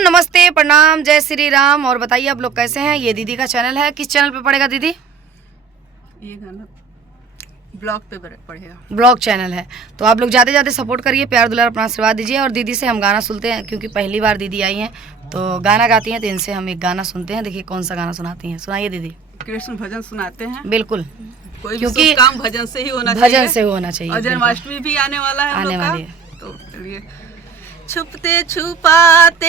नमस्ते, प्रणाम, जय श्री राम। और बताइए आप लोग कैसे हैं। ये दीदी का चैनल है। किस चैनल पे पड़ेगा दीदी? ये गाना ब्लॉग पे पड़ेगा। ब्लॉग चैनल है। तो आप लोग ज़्यादा सपोर्ट करिए, प्यार दुलार अपना आशीर्वाद दीजिए। और दीदी से हम गाना सुनते हैं, क्योंकि पहली बार दीदी आई हैं तो गाना गाती हैं, तो इनसे हम एक गाना सुनते हैं। देखिए कौन सा गाना सुनाती हैं। सुनाइए दीदी। कृष्ण भजन सुनाते हैं। बिल्कुल, कोई क्योंकि भी काम भजन से ही होना चाहिए। भजन से होना चाहिए। और जन्माष्टमी भी आने वाला है, आने वाली है। तो चलिए। छुपते छुपाते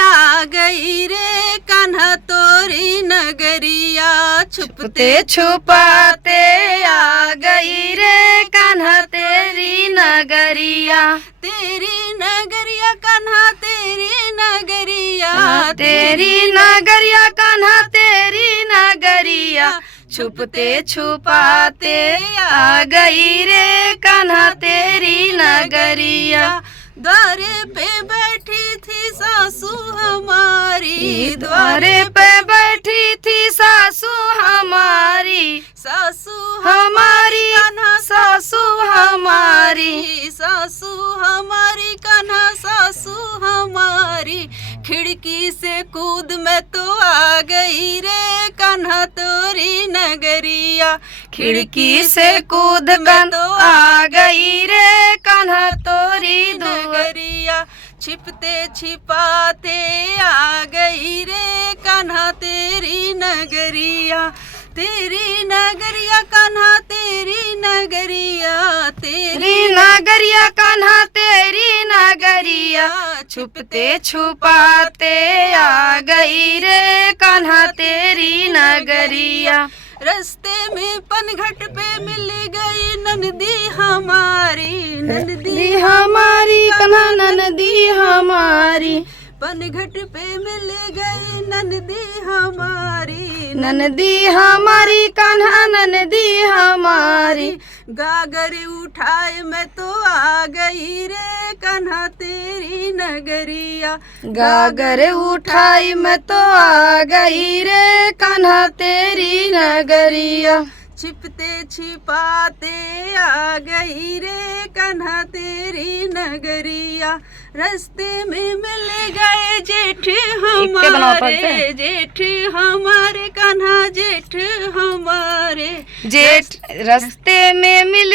आ गई रे कान्हा तोरी नगरिया, छुपते छुपाते आ गई रे कान्हा तेरी नगरिया, तेरी नगरिया कान्हा तेरी नगरिया, तेरी नगरिया कान्हा तेरी नगरिया, छुपते छुपाते आ गई रे कान्हा तेरी नगरिया। द्वारे पे बैठी थी सासू हमारी, द्वारे पे बैठी थी सासू हमारी, सासू हमारी कान्हा सासू हमारी, सासू हमारी कान्हा सासू हमारी। खिड़की से कूद मैं तो आ गई रे कान्हा तोरी नगरिया, खिड़की से कूद कर तो आ गई रे कान्हा तोरी नगरिया। छिपते छिपाते आ गई रे कान्हा तेरी नगरिया, तेरी नगरिया कान्हा तेरी नगरिया, तेरी नगरिया कान्हा तेरी नगरिया, छुपते छुपाते आ गई रे कान्हा तेरी नगरिया। रास्ते में पनघट पे मिल गई नंदी हमारी, नंदी हमारी कान्हा नंदी हमारी, पनघट पे मिल गई नंदी हमारी, नंदी हमारी कान्हा नंदी हमारी। गागर उठाए मैं तो आ गई रे कान्हा तेरी नगरिया, गागर उठाई मैं तो आ गई रे कान्हा तेरी नगरिया। छिपते छिपाते आ गई रे कान्हा तेरी नगरिया। रास्ते में मिल गए जेठ हमारे, जेठ हमारे कान्हा जेठ हमारे, जेठ रास्ते में मिल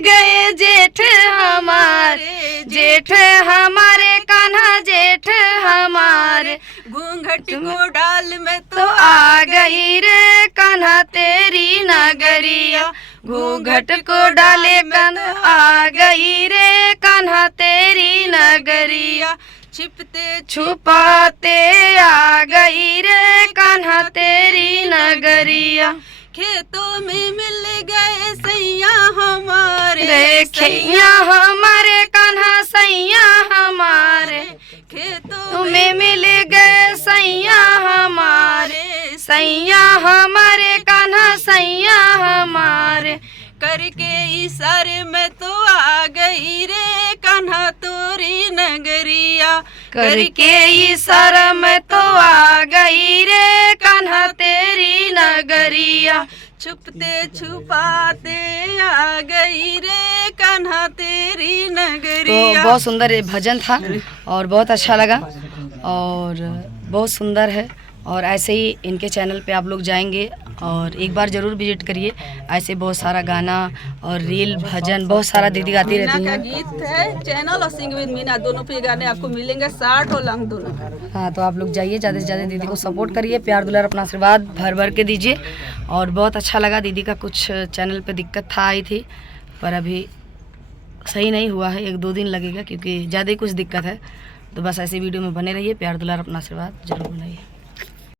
गए जेठ हमारे, जेठ हमारे कान्हा जेठ हमारे। घूंघट को डाल में तो आ गई रे कान्हा तेरी नगरिया, घूंघट को डाले बंद आ गई रे कान्हा तेरी नगरिया। छिपते छुपाते आ गई रे कान्हा तेरी नगरिया। खेतों में मिल गए सैया हमारे, सैया हमारे कान्हा सैया हमारे, खेतों में मिल गए सैया हमारे, सैया हमारे कान्हा सैया हमारे। करके इशारे में तो आ गई रे कान्हा तोरी नगरिया, करके इशारा में तो आ गई रे कान्हा तेरी नगरिया। छुपते छुपाते आ गई रे कान्हा तेरी नगरिया। तो बहुत सुंदर ये भजन था और बहुत अच्छा लगा और बहुत सुंदर है। और ऐसे ही इनके चैनल पे आप लोग जाएंगे और एक बार ज़रूर विजिट करिए। ऐसे बहुत सारा गाना और रील भजन बहुत सारा दीदी गाती रहती का हैं। गीत है चैनल और सिंग विद मीना, दोनों पे गाने आपको मिलेंगे, शार्ट और लॉन्ग दोनों। हाँ, तो आप लोग जाइए, ज़्यादा से ज़्यादा दीदी को सपोर्ट करिए, प्यार दुलार अपना आशीर्वाद भर भर के दीजिए। और बहुत अच्छा लगा। दीदी का कुछ चैनल पे दिक्कत था आई थी, पर अभी सही नहीं हुआ है, 1-2 दिन लगेगा, क्योंकि ज़्यादा ही कुछ दिक्कत है। तो बस ऐसे वीडियो में बने रहिए, प्यार दुलार अपना आशीर्वाद जरूर बनाइए।